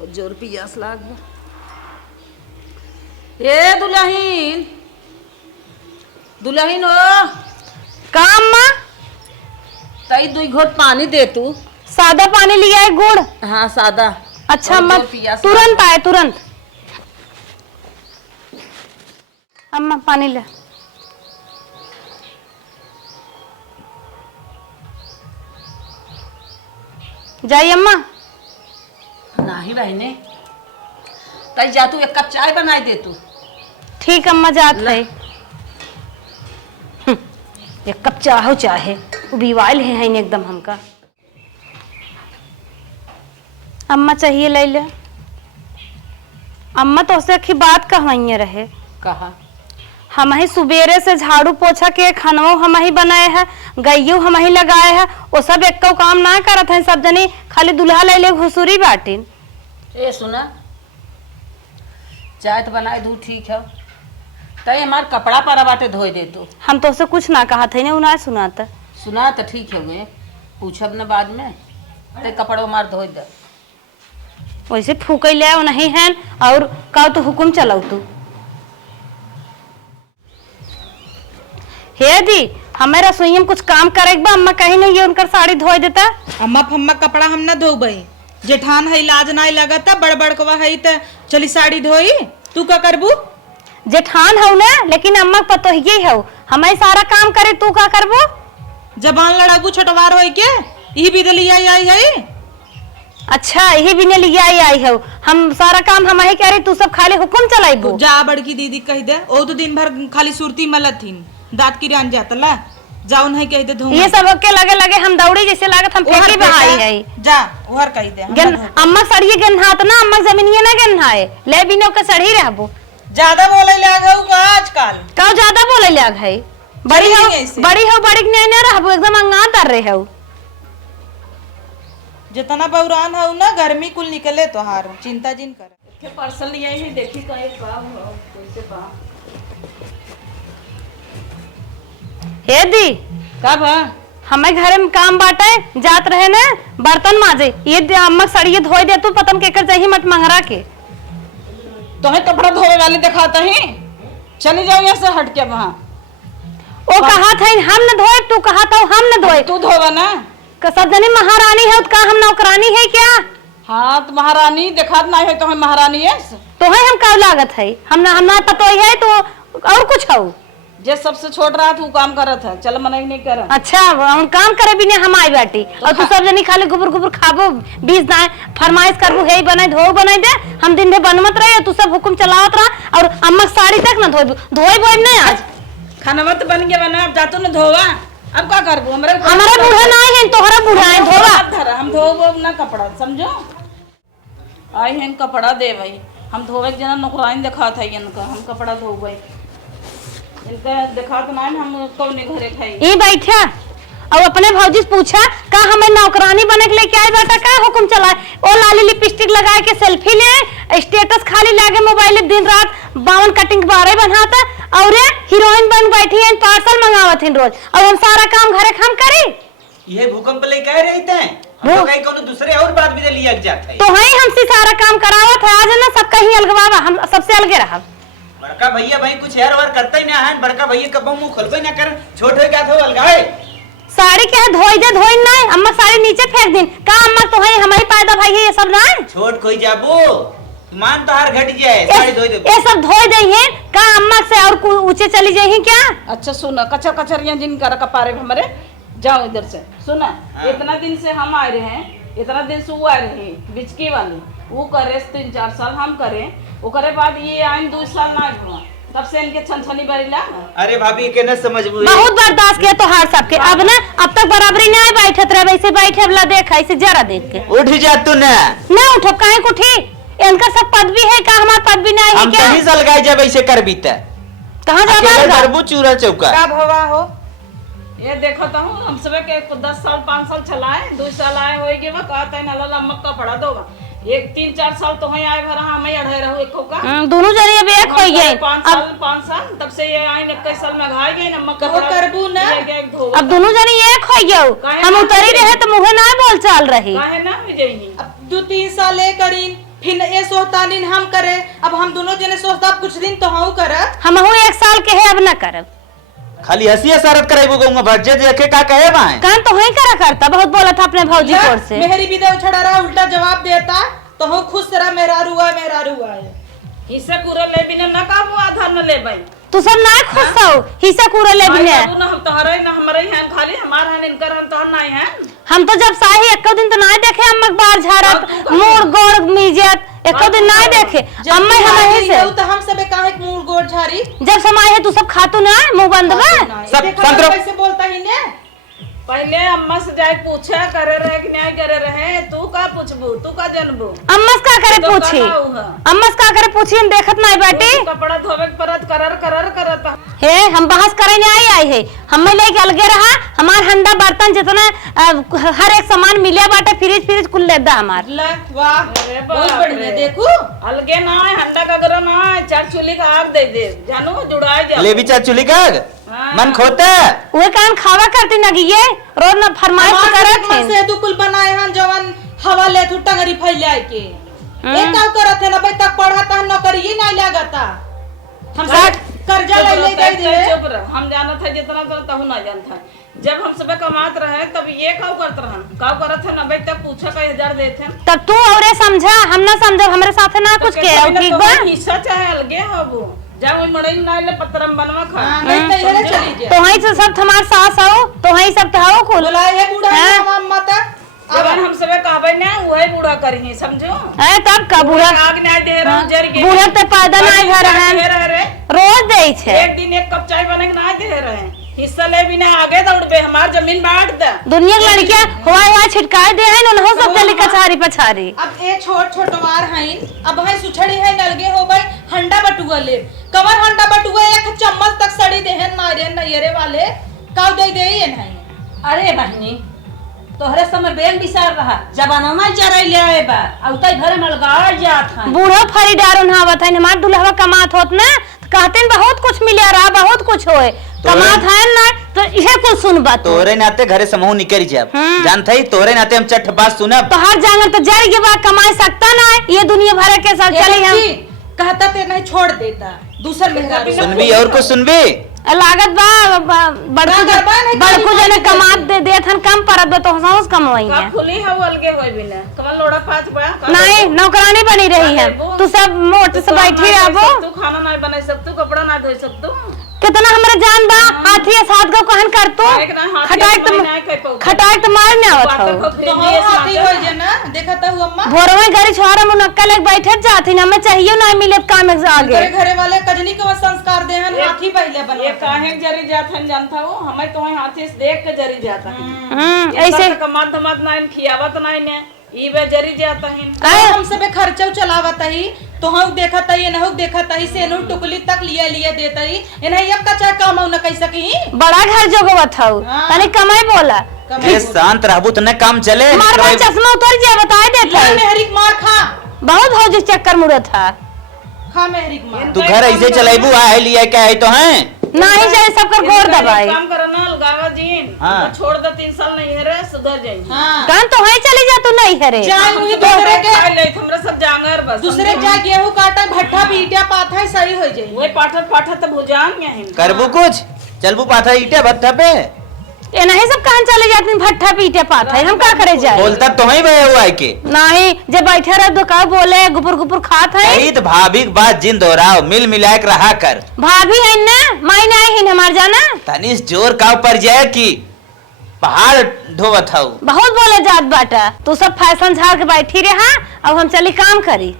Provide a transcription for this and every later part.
बहुत जोर पियास लाग गया। ए दुल्हन दुल्हन ओ का अम्मा? तई 2 घोट पानी दे तू। सादा पानी लिया है गुड़? हाँ सादा। अच्छा अम्मा तुरंत आए तुरंत। अम्मा पानी ले। जाइए अम्मा। नहीं बहने तई जा तू 1 कप चाय बनाई दे तू। ठीक अम्मा जात है। 1 कप चाहो चाहे उबीवाइल है एकदम हमका। अम्मा चाहिए ले ले। अम्मा तो उससे की बात कहवाइए रहे। कहा हम ही सुबेरे से झाड़ू पोछा के खानवो हम ही बनाए हैं, गैयू हम ही लगाए हैं, वो सब एक काम ना करत है। सब जनी खाली दुल्हा ले ले घुसूरी बाटिन। ए सुना चाय तो बनाए दू ठीक है। तई हमार कपड़ा पर बाटे धोई दे तू। हम तो उसे कुछ ना कहा थे, ना सुनाता। सुना तो ठीक है वे पूछब न बाद में। ते कपड़ा मार धोई दे। वैसे फूके ले नहीं है और का तो हुक्म चलाऊ तू। हे दी हमें रसोई में कुछ काम करे बा। अम्मा कहीं नहीं ये उनकर साड़ी धोई देता। अम्मा फम्मा कपड़ा हम ना धोबई। जेठान है लाज ना लगता बड़ कवा है त चली साड़ी धोई। तू का करबू? जेठान हो ना लेकिन अम्मा पतो ही हो हमें सारा काम करे तू का करबो? जबान लड़ाबू छोटवार होई के ई भी दली आई है। अच्छा यही भी ने लिया आई हो। हम सारा काम हम ही करे तू सब खाली हुक्म चलाइबो। जा बड़की दीदी कह दे ओ तो दिन भर खाली सुरती मलथिन दांत की रान जातला जाओ नहीं कह दे धो। ये सब के लगे लगे हम दौड़ी जैसे लागत हम फेंकी बहाई है। जा उहर कह दे अम्मा सड़िए गन्हात ना अम्मा जमीनिए ना गन्हाए ले बिनो के सड़ी रहबो। ज्यादा बोले लागौ का आजकल का ज्यादा बोले लाग है। बड़ी हो बड़ी ने ना रहबो एकदम अंगा तर रहे हो। जितना बौरान हो ना गर्मी कुल निकले तोहार चिंता जिन कर। के पार्सल लिए ही देखी का एक बा हो कैसे बा। हे दी कब हमें घर में काम बाटे जात रहे ना बर्तन माजे ये अम्मा सड़िए धोई दे तू पतन के कर जाही मत मंगरा के। तुम्हें कपड़ा धोने वाले दिखाता ही चली जाओ यहाँ से हट के वहाँ। वो कहा था हम न धोए तू कहा था हम न धोए। तू धोवा ना सब जनी महारानी है का हम नौकरानी है क्या? हाँ तो महारानी दिखात ना है तो हम महारानी है तो है हम का लागत है हम ना पतो है तो और कुछ हो। जे सबसे छोट रहा तू काम करत है चल मना ही नहीं कर। अच्छा हम काम करे भी नहीं हम आई बैठी और तू सब जनी खाली गुबर गुबर खाबो बीज ना फरमाइश करबो हे बनाई धो बनाई दे। हम दिन भर बनमत रहे तू सब हुक्म चलावत रहा और अम्मा साड़ी तक ना धोई बोई नहीं आज खाना मत बन गया बना अब जातो न धोवा। अब क्या करबो हमारे बूढ़ा ना है तोहरा बूढ़ा है धोवा। हम धोबो ना कपड़ा समझो आई हैं कपड़ा दे भाई हम धोवे जना नौकरानी दिखा था इनका हम कपड़ा धोबे इनका दिखा तो ना हम कौने घरे खाई। ये बैठा और अपने भौजी से पूछा का हमें नौकरानी बने के लेके आए बेटा का हुक्म चला ओ लाली लिपस्टिक लगाए के सेल्फी ले स्टेटस खाली लागे मोबाइल दिन रात 52 कटिंग बारे बनाता और हीरोइन बन बैठी है पार्सल मंगावत है रोज और हम सारा काम घरे काम करी। ये भूकंप ले कह रही थे हम तो कहीं कोनो दूसरे और बात भी लिया जाता है तो है हमसे सारा काम करावत है आज ना सब कहीं अलगवावा हम सबसे अलगे रहा। बड़का भैया भाई कुछ यार और करता ही ना है। बड़का भैया कब मुंह खोलबे ना कर छोटे क्या थो अलगाए साड़ी के धोई दे धोई ना अम्मा साड़ी नीचे फेंक दिन का अम्मा तो है हम ही पैदा भाई ये सब ना छोट कोई जाबू मान तो हार घट जाए साड़ी धोई दे ये सब धोई दे है का अम्मा से और ऊंचे चली जाए क्या? अच्छा सुना कचर कचरियां जिन कर कपारे हमारे जाओ इधर से सुना। इतना दिन से हम आए रहे हैं इतना दिन से वो आए रहे बिचकी वाली वो करे 3-4 साल हम करे वो करे बाद ये आए 2 साल ना हुआ तब से इनके छनछनी बरिला। अरे भाभी के न समझ बहुत बर्दाश्त किया तो हार सबके अब ना अब तक बराबरी ना बैठत रहे वैसे बैठे वाला देखा इसे जरा देख के उठ जा तू ना उठो काहे उठी इनका सब पदवी है का हमारा पदवी नहीं है क्या? हम कहीं साल गाय जब ऐसे कर बीता कहां जाबा करबू चूरा चौका का भवा हो ये देखो तो हूँ हम सब के 10 साल 5 साल चलाए 2 साल आए होएगे वो कहता है ना मक्का पड़ा दोगा 1-3-4 साल तो है आए भरा मैं अढ़े रहूं एक का दोनों जने अब एक हो गए 5 साल तब से ये आए 21 साल में घाई गए ना मक्का वो करबू ना अब दोनों जने एक हो गए हम उतरी रहे तो मुहे ना बोल चाल रही काहे ना हो जाई अब 2-3 साल ले करीन फिर दिन हम करे, अब हम दोनों जने सोचता अब कुछ दिन तो हम कर। हम 1 साल के है, अब न करब। खाली हंसी हसारत कराइबो कहूंगा बच्चे देखे का कहे बाए कान तो वही करा करता, बहुत बोला था अपने भौजी कोर से। मेहरी भी दे उछड़ा रहा, उल्टा जवाब देता तो हम खुश रहा, मेरा रुआ है। हिस्सा पूरा ले बिना न काबू आधार न ले भाई। तू सब ना खुश हो, हिस्सा पूरा ले बिने। ना हम तोहरे ना हमारे हैं, खाली हमारा है, इनकर हम तोहर नहीं है। हम तो जब साही एको दिन तो ना देखे, अम्मा बाहर झाड़त मोर गोड़ मिजत एको दिन ना देखे। अम्मा हमारे से तो हम सबे काहे मूड गोड़ झाड़ी, जब समय है तू सब खातू ना, मुंह बंद बा। सब संतरो कैसे बोलता ही ने। पहले अम्मा से जाए पूछा करे रहे कि नहीं करे रहे, तू का पूछबू, तू का जनबू। अम्मा से का करे तो पूछी, कहाँ हुआ? अम्मा से का करे पूछी, हम देखत नहीं बाटी। कपड़ा धोवे के परत करर करत हे हम बहस करे नहीं आई है, हमें लेके अलगे रहा। हमार हंडा बर्तन जितना हर एक सामान मिले बाटे, फ्रिज कुल ले दा हमार। वाह अरे बहुत बाप बढ़िया। रे। देखू अलगे ना है, हंडा का गरम है, 4 चूल्ही का आग दे दे जानू, जुड़ाए जा ले बिचा चुली का हाँ। मन खोता वे कान खावा करती नगी ये रोज न फरमाइश करत है। से दुकुल बनाए हन जवन हवा ले थु टंगरी फैलाए के एक का करत है ना भाई, तक पढ़ा ता नौकरी ही नहीं लागता। हम सब कर्जा ले दे दे। चुप रह, हम जानत है जितना तो तहु ना जानत है। जब हम सब कमात रहे तब ये काऊ करत रहन, काऊ करत है ना भाई, तब पूछा का 1000 देते हैं। तब तू औरे समझा, हम ना समझे, हमरे साथे ना कुछ के ठीक बा। हिस्सा चाहे अलगे होबू, जाओ मड़ई ना ले पतरम बनवा खा। नहीं तो ये चली जा। तो वही से सब हमार सास हो, तो वही सब हो कुल। बुलाए है बूढ़ा हम मत अगर हम सबे कहबे ना वही बूढ़ा करही, समझो है तब का बूढ़ा आग नहीं दे रहा जर गे बूढ़ा ते पैदा नहीं घर है, रोज दे छे। एक दिन एक कप चाय बने के ना दे रहे, हिस्सा ले बिना आगे दौड़बे, हमार जमीन बांट दे। दुनिया की लड़कियां हुआ छिटकाए दे है, उन्हों सब चली कछारी पछारी। अब ए छोटवार हईन, अब है सुछड़ी है नलगे हो भाई, हंडा बटुआ ले कवर हंडा बटुआ एक चम्मच तक सड़ी देहन मारे नयरे वाले काउ दे नहीं। अरे बहनी तोहरे समय बेल बिसार रहा, जबाना में जराई ले आए बा, औतई घरे मलगाड़ जात है। बूढ़ो फरी डारो नहावत है, हमार दुल्हवा कमात होत ना, तो कहते बहुत कुछ मिले रहा, बहुत कुछ होए कमात है ना, तो इहे कुछ सुन बात। तोरे नाते घरे समूह निकल जाब, जानत है तोरे नाते हम चट बात सुनब। तो हर जांगर तो जर के बाद कमाई सकता ना, ये दुनिया भर के सब चली हम कहता ते नहीं छोड़ देता दूसर मेहरा सुनबी और कुछ सुनबी लागत बा बड़कू जने कमात दे देत हन, कम परत तो हंसाउस कमवाई है। खुली है वो अलगे होई बिना कमल लोड़ा पाँच बा नहीं नौकरानी बनी रही है, तू सब मोट से बैठी आबो, तू खाना नहीं बना सकतू, कपड़ा ना धो सकतू, कितना हमरा जान बा हाथी साथ को कहन कर तू खटाई तो मार ना आवत हो। तो हम हाथी हो जे ना देखता हूं अम्मा भोर में गाड़ी छोरा मुनक्का लेके बैठे जाती ना, मैं चाहिए ना मिले काम आगे। तेरे घरे वाले कजनी के संस्कार देहन हाथी पहले बन ये काहे जरी जात हन जानता हो, हमें तो हाथी से देख के जरी जाता है। ऐसे कमात धमात ना खियावत ना ने ई बे जरी जाता है। हम सबे खर्चा चलावत ही तो हम देखत ही नहुक देखत ही से नु टुकली तक लिए देता ही इन्हें अब कच्चा काम न कह सकी बड़ा घर जोगवत हौ तने कमाई बोला ए शांत रहबू तो न काम चले। मार भाई चश्मा उतर जे बताए देता है मेहरिक मार खा बहुत हो जिस चक्कर मुड़त था खा मेहरिक मार तू घर ऐसे चलाइबू आ लिया क्या है तो हैं नहीं जाए सबकर गोर दबाई काम करना लगावा जीन छोड़ दे 3 साल नहीं है रे सुधर जाई। हां कान तो है चली जा तू नहीं है रे जाए वही दूसरे के ले हमरा सब जांगर बस दूसरे जा गेहूं काटा भट्ठा पीटिया पाथा सही हो जाई वही पाठा तो भुजान यहीं करबू कुछ चलबू पाथा ईटे भट्ठा पे ये नहीं सब कहां चले जाते भट्ठा पीटे पात है हम का करे जाए बोलता तो ही भया हुआ है के नहीं जब बैठे रहे तो का बोले गुपुर गुपुर खात है यही तो भाभी की बात जिन दोहराओ मिल मिला के रहा कर भाभी है ना मायने आई है हमार जाना तनिस जोर का ऊपर जाए कि पहाड़ ढोवत हूँ बहुत बोले जात बाटा तू सब फैशन झाड़ के बैठी रहा अब हम चली काम करी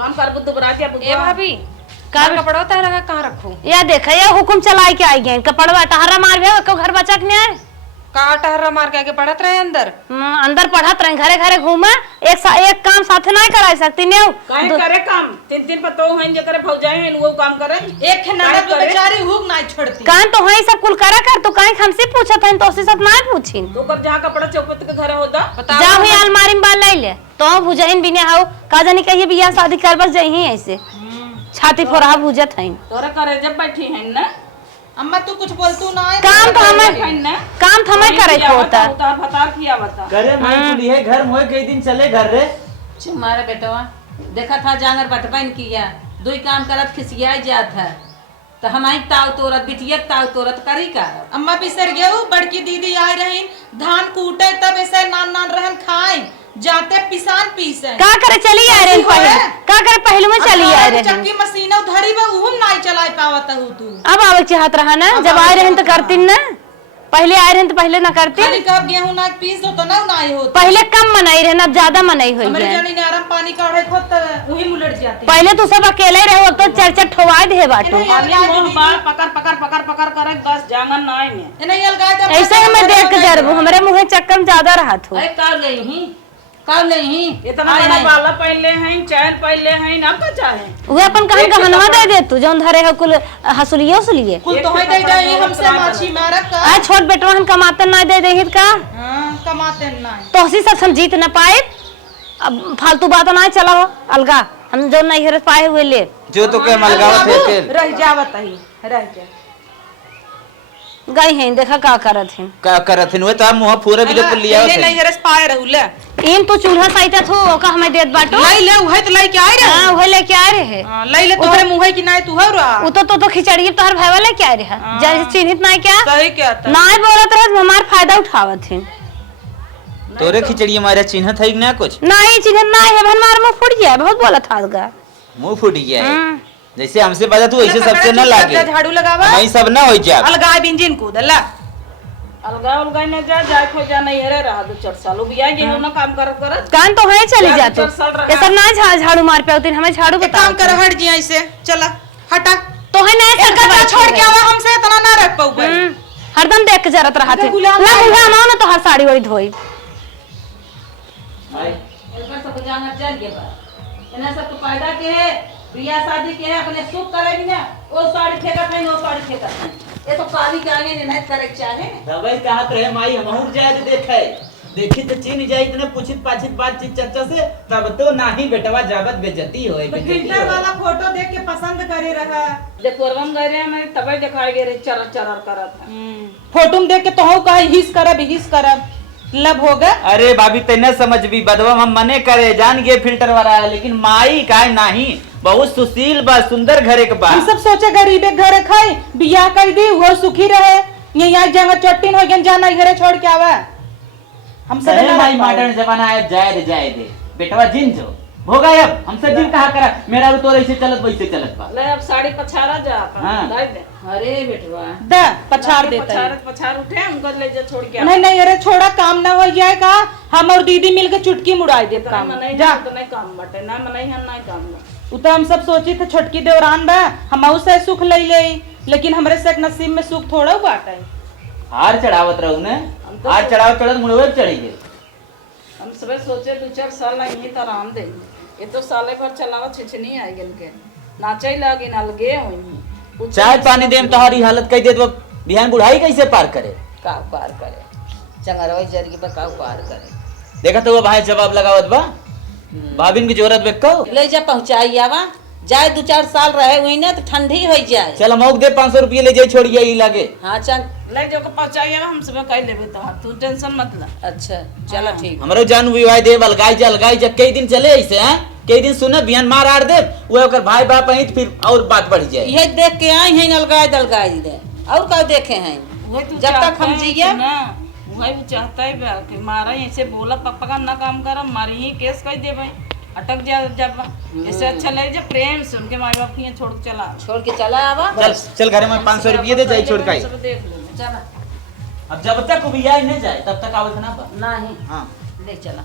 काम कर बुद्ध बरातिया ए भाभी का कपड़ा तारा का कहां रखो या देखा ये हुकुम चलाई के आई गए कपड़वा टहरा मार भे को घर बचक ने का टहरा मार के आगे पढ़त रहे अंदर अंदर पढ़त रहे घरे घरे घूमा एक काम साथे नहीं करा सकती ने काहे करे काम 3 पतो हैं जे करे भौजाई हैं वो काम करे एक ननद बेचारी हुक नहीं छोड़ती कान तो है सब कुल करा कर तो काहे हमसे पूछत है तो से सब ना पूछिन तो कर जहां कपड़ा चौपत के घरे होता जा हुई अलमारी में बाल ले तो भुजहिन बिने हाउ का जानी कहिए बियाह शादी कर बस जही ऐसे छाती फोरहा भुजत है तोरा करे जब बैठी हैं ना अम्मा तू कुछ बोलतू ना काम तो हमें करे होता उतार फतार किया बता करे मैं कुली है घर मोए कई दिन चले घर रे तुम्हारे बेटवा देखा था जांगर बटबन किया दुई काम करत खिसिया जात है तो हमारी ताव तोरत बिटिया ताव तोरत करी का अम्मा पिसर गयो बड़की दीदी आए रहीन धान कूटे तब ऐसे नान नान रहन खाए जाते पिसान पीसे का करे चली आ रहे पहले का करे पहले में चली आ रहे चक्की मशीन उधरी में उहुम नहीं चला पावत हूँ तू अब आवे चाहत रहा ना जब आए रहे तो करती ना पहले आए रहे तो पहले ना करती खाली कब गेहूं ना पीस दो तो ना नहीं होता पहले कम मनाई रहे ना अब ज्यादा मनाई हुई हमारे है जनी ने आराम पानी काढ़े खो तो वही मुलट जाती पहले तो सब अकेले रहे तो चर्चा ठोवा दे बाटो मुंह बाल पकड़ पकड़ पकड़ पकड़ कर बस जांगन ना आएंगे नहीं अलगाए जब ऐसे ही मैं देख के जरबू हमारे मुंह चक्कर में ज्यादा रहा था अरे कब ले ही इतना बड़ा बाला पहले हैं चैन पहले हैं ना का चाहे वो अपन कहीं गहनवा दे दे तू जौन धरे है कुल हसुलिए उसलिए कुल तो है दे जाए हमसे माछी मारक का आ छोट बेटवा हम कमाते ना दे देहित का हां कमाते ना तो उसी सब हम जीत न पाए अब फालतू बात ना चला हो अलगा हम जो नहीं हर पाए हुए ले जो तो के मलगावत है के रह जावत ही रह जा गई हैं देखा का करत हैं का करत है तो मुंह पूरा भी तो लिया ले नहीं हरस पाए रहूले इन तो चूल्हा साइता थो का हमें देत बाटो लाई ले उहे तो लाई के आए रे हां वो लेके आ रहे हैं हां लाई ले तोहरे मुंह की नाय तू हौरा वो तो खिचड़ी तोहर भाईवा लेके आ रहे हैं जैसे चिन्हित नहीं क्या सही क्या था नहीं बोलत रहे हमार फायदा उठावत हैं तोरे खिचड़ी हमारे चिन्ह था ना कुछ नहीं चिन्हित नहीं है हमार मुंह फूट गया बहुत बोलत था गा मुंह फूट गया है जैसे हमसे बजा तू ऐसे सबसे न लागे झाड़ू लगावा वही सब ना हो जाए अलगाए बिंजिन को दला अलगा उलगा ने जा जाए खो जा नहीं हरे रहा 2-4 साल भी आए गेहूं ना काम करत करत कान तो है चली चार जातो साल रहा। ये सब ना झाड़ू मार पे होती हमें झाड़ू एक काम कर हट जी ऐसे चला हटा तो है ना एक गड्ढा छोड़ के आवा हमसे इतना ना रख पाऊ हरदम देख के जरत रहा थे गुलाम ना बुढ़ा ना तो हर साड़ी वाड़ी धोई ऊपर सब जांगर चल गए बा इन्हें सब तो फायदा के है बियाह शादी के है अपने सुख करेगी ना वो साड़ी फेंकत है वो साड़ी फेंकत है ये तो काली के आगे नहीं करे चाहे दवाई कहत रहे माई हमहू जाए देखे देखी तो चीन जाई इतने पूछित पाछित बातचीत चर्चा से तब तो नाही बेटवा जावत बेइज्जती होए फिल्टर वाला फोटो देख के पसंद करे रहा देखोरवन गए रहे मैं तबे दिखाई गए रहे चरर चरर करत फोटो में देख के तो कहे हिस करब लब होगा अरे भाभी तेने समझ भी बदवा हम मने करे जान गए फिल्टर वाला है लेकिन माई काय नहीं बहुत सुशील बा सुंदर घरे के बा हम सब सोचे गरीबे घरे खाई बियाह कर दी वो सुखी रहे ये यहाँ जंगल चट्टीन हो गया जाना घरे छोड़ के आवा हम सब अरे भाई मॉडर्न जमाना है जाए दे बेटवा जिन जो होगा अब हमसे जिन कहा करा मेरा तो ऐसे चलत वैसे चलत बा ले अब साड़ी पछारा जा अपन हाँ। दाई दे अरे बेटवा दा पछाड़ देता है पछार उठे उनको ले जा छोड़ के नहीं अरे छोड़ा काम ना हो जाएगा हम और दीदी मिलकर चुटकी मुड़ाई दे काम नहीं जा तो नहीं काम बटे ना मनाई हम नहीं काम बा तो हम सब सोची थे छोटकी देवरान बा हम से सुख ले लेकिन हमरे से नसीब में सुख थोड़ा बाटा हार चढ़ावत रहू ने तो हार चढ़ावत चढ़त मुड़वे चढ़ी गए हम सब सोचे 2-4 साल नहीं तो आराम देंगे ये तो साले भर चलावा छिछनी आई गल के नाचे लगी ना लगे हुई चाय पानी देम तोहारी हालत कह देत बिहान बुढ़ाई कैसे पार करे का पार करे चंगरवा जरगी बा का पार करे देखा तो वो भाई जवाब लगावत बा भाभिन की जरूरत बेको ले जा पहुंचाई आवा जाए 2-4 साल रहे हुई ना तो ठंडी हो जाए चल मौक दे 500 रुपये ले जाए छोड़ गया लागे हाँ चल ले जो को पहुंचाइए हम सब कह लेबे तो तू टेंशन मत ले अच्छा चलो ठीक हमरो जान विवाह दे अलगाई जा कई दिन चले ऐसे हैं कई दिन सुने बिहान मार आर दे वो ओकर भाई बाप आई फिर और बात बढ़ जाए ये देख के आई हैं अलगाई दलगाई दे और का देखे हैं वही तू जब तक हम जिए ना वही वो चाहता है बा कि मारा ऐसे बोला पप्पा का ना काम कर मारी ही केस कह दे भाई अटक जा जब इससे अच्छा ले जा प्रेम से उनके माँ बाप की छोड़ के चला छोड़ के चला आवा चल घर में 500 रुपये दे जाए छोड़ के सब देख ले चला अब जब तक बियाह नहीं जाए तब तक आवत ना बा नहीं हाँ ले चला